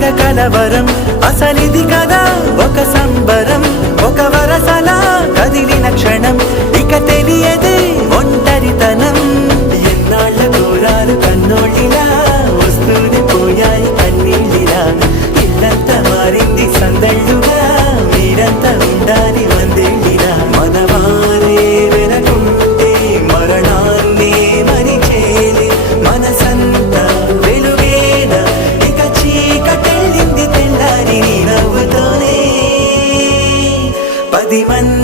తెగ కలవరం అసలిది కదా ఒక సంబరం ఒక వరసలా కదిలిన క్షణం ఇక తెలియదే ఒంటరితనం ఎన్నాళ్ళ దూరాలు కన్నోళ్ళిలా వస్తూనే పోయాయి కన్నీళ్ళిలా ఇల్లంతా మారింది సందళ్ళుగా మీరంతా ఉండాలి వందేళ్ళిలా మనవారే వెనకుంటే మరణాన్నే మరిచేలే మనసంతా వెలుగేన ఇక చీకటెళ్ళింది తెల్లారి నీ నవ్వుతోనే 10 మంది